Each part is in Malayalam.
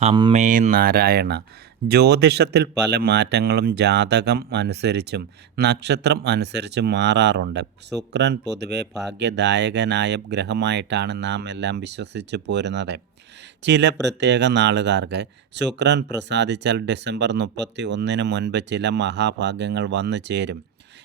അമ്മേ നാരായണ. ജ്യോതിഷത്തിൽ പല മാറ്റങ്ങളും ജാതകം അനുസരിച്ചും നക്ഷത്രം അനുസരിച്ചും മാറാറുണ്ട്. ശുക്രൻ പൊതുവെ ഭാഗ്യദായകനായ ഗ്രഹമായിട്ടാണ് നാം എല്ലാം വിശ്വസിച്ചു പോരുന്നത്. ചില പ്രത്യേക നാളുകാർക്ക് ശുക്രൻ പ്രസാദിച്ചാൽ ഡിസംബർ 31 മുൻപ് ചില മഹാഭാഗ്യങ്ങൾ വന്നു ചേരും.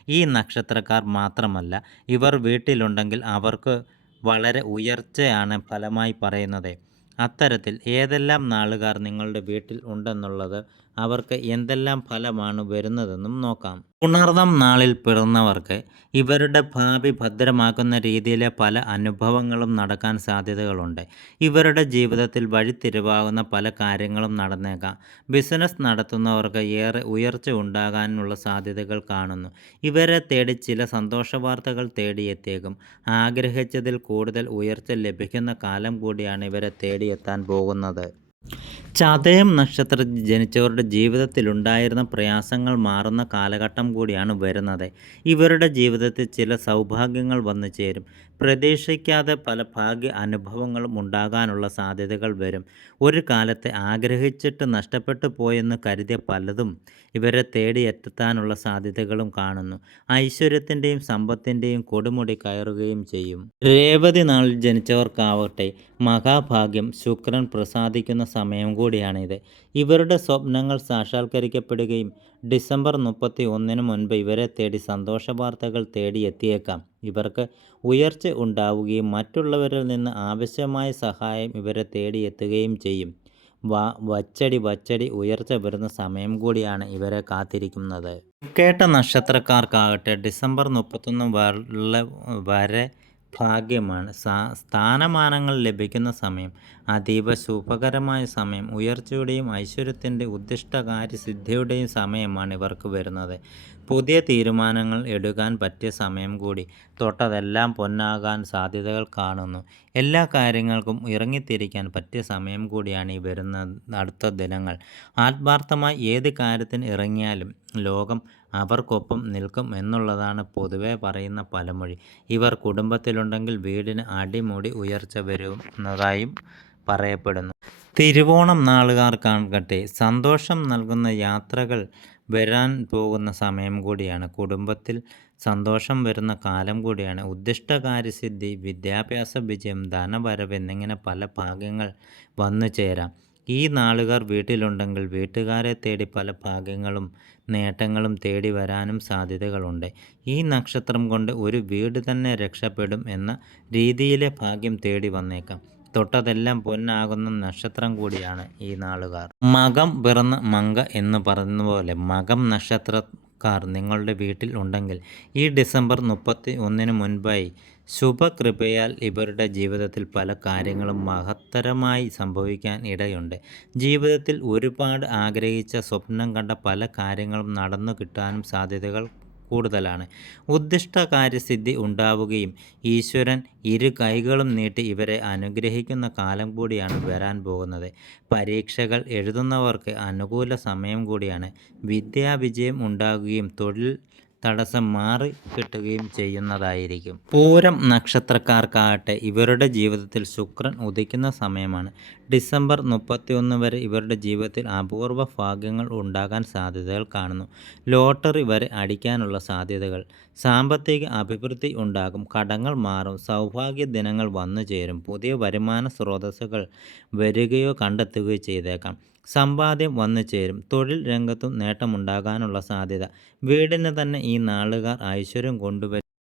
ഈ നക്ഷത്രക്കാർ മാത്രമല്ല, ഇവർ വീട്ടിലുണ്ടെങ്കിൽ അവർക്ക് വളരെ ഉയർച്ചയാണ് ഫലമായി പറയുന്നത്. അത്തരത്തിൽ ഏതെല്ലാം നാളുകാർ നിങ്ങളുടെ വീട്ടിൽ ഉണ്ടെന്നുള്ളത് അവർക്ക് എന്തെല്ലാം ഫലമാണ് വരുന്നതെന്നും നോക്കാം. ഉണർന്നം നാളിൽ പിറന്നവർക്ക് ഇവരുടെ ഭാവി ഭദ്രമാക്കുന്ന രീതിയിലെ പല അനുഭവങ്ങളും നടക്കാൻ സാധ്യതകളുണ്ട്. ഇവരുടെ ജീവിതത്തിൽ വഴിത്തിരിവാകുന്ന പല കാര്യങ്ങളും നടന്നേക്കാം. ബിസിനസ് നടത്തുന്നവർക്ക് ഏറെ ഉയർച്ച ഉണ്ടാകാനുള്ള സാധ്യതകൾ കാണുന്നു. ഇവരെ തേടി ചില സന്തോഷവാർത്തകൾ തേടിയെത്തിയേക്കും. ആഗ്രഹിച്ചതിൽ കൂടുതൽ ഉയർച്ച ലഭിക്കുന്ന കാലം കൂടിയാണ് ഇവരെ തേടിയെത്താൻ പോകുന്നത്. ചതയം നക്ഷത്രത്തിൽ ജനിച്ചവരുടെ ജീവിതത്തിലുണ്ടായിരുന്ന പ്രയാസങ്ങൾ മാറുന്ന കാലഘട്ടം കൂടിയാണ് വരുന്നത്. ഇവരുടെ ജീവിതത്തിൽ ചില സൗഭാഗ്യങ്ങൾ വന്നു ചേരും. പ്രതീക്ഷിക്കാതെ പല ഭാഗ്യ അനുഭവങ്ങളും ഉണ്ടാകാനുള്ള സാധ്യതകൾ വരും. ഒരു കാലത്ത് ആഗ്രഹിച്ചിട്ട് നഷ്ടപ്പെട്ടു പോയെന്ന് കരുതിയ പലതും ഇവരെ തേടിയെത്താനുള്ള സാധ്യതകളും കാണുന്നു. ഐശ്വര്യത്തിൻ്റെയും സമ്പത്തിൻ്റെയും കൊടുമുടി കയറുകയും ചെയ്യും. രേവതി നാളിൽ ജനിച്ചവർക്കാവട്ടെ മഹാഭാഗ്യം ശുക്രൻ പ്രസാദിക്കുന്ന സമയം കൂടിയാണിത്. ഇവരുടെ സ്വപ്നങ്ങൾ സാക്ഷാത്കരിക്കപ്പെടുകയും ഡിസംബർ 31 മുൻപ് ഇവരെ തേടി സന്തോഷവാർത്തകൾ തേടിയെത്തിയേക്കാം. ഇവർക്ക് ഉയർച്ച ഉണ്ടാവുകയും മറ്റുള്ളവരിൽ നിന്ന് ആവശ്യമായ സഹായം ഇവരെ തേടിയെത്തുകയും ചെയ്യും. വച്ചടി ഉയർച്ച വരുന്ന സമയം കൂടിയാണ് ഇവരെ കാത്തിരിക്കുന്നത്. കേട്ട നക്ഷത്രക്കാർക്കാകട്ടെ ഡിസംബർ 31 വരെ ഭാഗ്യമാണ്. സ്ഥാനമാനങ്ങൾ ലഭിക്കുന്ന സമയം, അതീവ ശുഭകരമായ സമയം, ഉയർച്ചയുടെയും ഐശ്വര്യത്തിൻ്റെ ഉദ്ദിഷ്ടകാര്യസിദ്ധിയുടെയും സമയമാണ് ഇവർക്ക് വരുന്നത്. പുതിയ തീരുമാനങ്ങൾ എടുക്കാൻ പറ്റിയ സമയം കൂടി. തൊട്ടതെല്ലാം പൊന്നാകാൻ സാധ്യതകൾ കാണുന്നു. എല്ലാ കാര്യങ്ങൾക്കും ഇറങ്ങിത്തിരിക്കാൻ പറ്റിയ സമയം കൂടിയാണ് ഈ വരുന്ന അടുത്ത ദിനങ്ങൾ. ആത്മാർത്ഥമായി ഏത് കാര്യത്തിന് ഇറങ്ങിയാലും ലോകം അവർക്കൊപ്പം നിൽക്കും എന്നുള്ളതാണ് പൊതുവെ പറയുന്ന പഴമൊഴി. ഇവർ കുടുംബത്തിലുണ്ടെങ്കിൽ വീടിന് അടിമുടി ഉയർച്ച വരുന്നതായും പറയപ്പെടുന്നു. തിരുവോണം നാളുകാർക്കാകട്ടെ സന്തോഷം നൽകുന്ന യാത്രകൾ വരാൻ പോകുന്ന സമയം കൂടിയാണ്. കുടുംബത്തിൽ സന്തോഷം വരുന്ന കാലം കൂടിയാണ്. ഉദ്ദിഷ്ടകാര്യസിദ്ധി, വിദ്യാഭ്യാസ വിജയം, ധനവരവ് എന്നിങ്ങനെ പല ഭാഗ്യങ്ങൾ വന്നു ചേരാം. ഈ നാളുകാർ വീട്ടിലുണ്ടെങ്കിൽ വീട്ടുകാരെ തേടി പല ഭാഗ്യങ്ങളും നേട്ടങ്ങളും തേടി വരാനും സാധ്യതകളുണ്ട്. ഈ നക്ഷത്രം കൊണ്ട് ഒരു വീട് തന്നെ രക്ഷപ്പെടും എന്ന രീതിയിലെ ഭാഗ്യം തേടി വന്നേക്കാം. തൊട്ടതെല്ലാം പൊന്നാകുന്ന നക്ഷത്രം കൂടിയാണ് ഈ നാളുകാർ. മകം പിറന്ന മങ്ക എന്ന് പറയുന്ന പോലെ മകം നക്ഷത്രക്കാർ നിങ്ങളുടെ വീട്ടിൽ ഉണ്ടെങ്കിൽ ഈ ഡിസംബർ 31 മുൻപായി ശുഭകൃപയാൽ ഇവരുടെ ജീവിതത്തിൽ പല കാര്യങ്ങളും മഹത്തരമായി സംഭവിക്കാൻ ഇടയുണ്ട്. ജീവിതത്തിൽ ഒരുപാട് ആഗ്രഹിച്ച സ്വപ്നം കണ്ട പല കാര്യങ്ങളും നടന്നു കിട്ടാനും സാധ്യതകൾ കൂടുതലാണ്. ഉദ്ദിഷ്ടകാര്യസിദ്ധി ഉണ്ടാവുകയും ഈശ്വരൻ ഇരു കൈകളും നീട്ടി ഇവരെ അനുഗ്രഹിക്കുന്ന കാലം കൂടിയാണ് വരാൻ പോകുന്നത്. പരീക്ഷകൾ എഴുതുന്നവർക്ക് അനുകൂല സമയം കൂടിയാണ്. വിദ്യാവിജയം ഉണ്ടാകുകയും തൊഴിൽ തടസ്സം മാറി കിട്ടുകയും ചെയ്യുന്നതായിരിക്കും. പൂരം നക്ഷത്രക്കാർക്കാകട്ടെ ഇവരുടെ ജീവിതത്തിൽ ശുക്രൻ ഉദിക്കുന്ന സമയമാണ്. ഡിസംബർ 31 വരെ ഇവരുടെ ജീവിതത്തിൽ അപൂർവ ഭാഗ്യങ്ങൾ ഉണ്ടാകാൻ സാധ്യതകൾ കാണുന്നു. ലോട്ടറി വരെ അടിക്കാനുള്ള സാധ്യതകൾ. സാമ്പത്തിക അഭിവൃദ്ധി ഉണ്ടാകും. കടങ്ങൾ മാറും. സൗഭാഗ്യ ദിനങ്ങൾ വന്നു ചേരും. പുതിയ വരുമാന സ്രോതസ്സുകൾ വരികയോ കണ്ടെത്തുകയോ ചെയ്തേക്കാം. സമ്പാദ്യം വന്നു ചേരും. തൊഴിൽ രംഗത്തും നേട്ടമുണ്ടാകാനുള്ള സാധ്യത. വീടിന് തന്നെ ഈ നാളുകാർ ഐശ്വര്യം കൊണ്ടുവരും.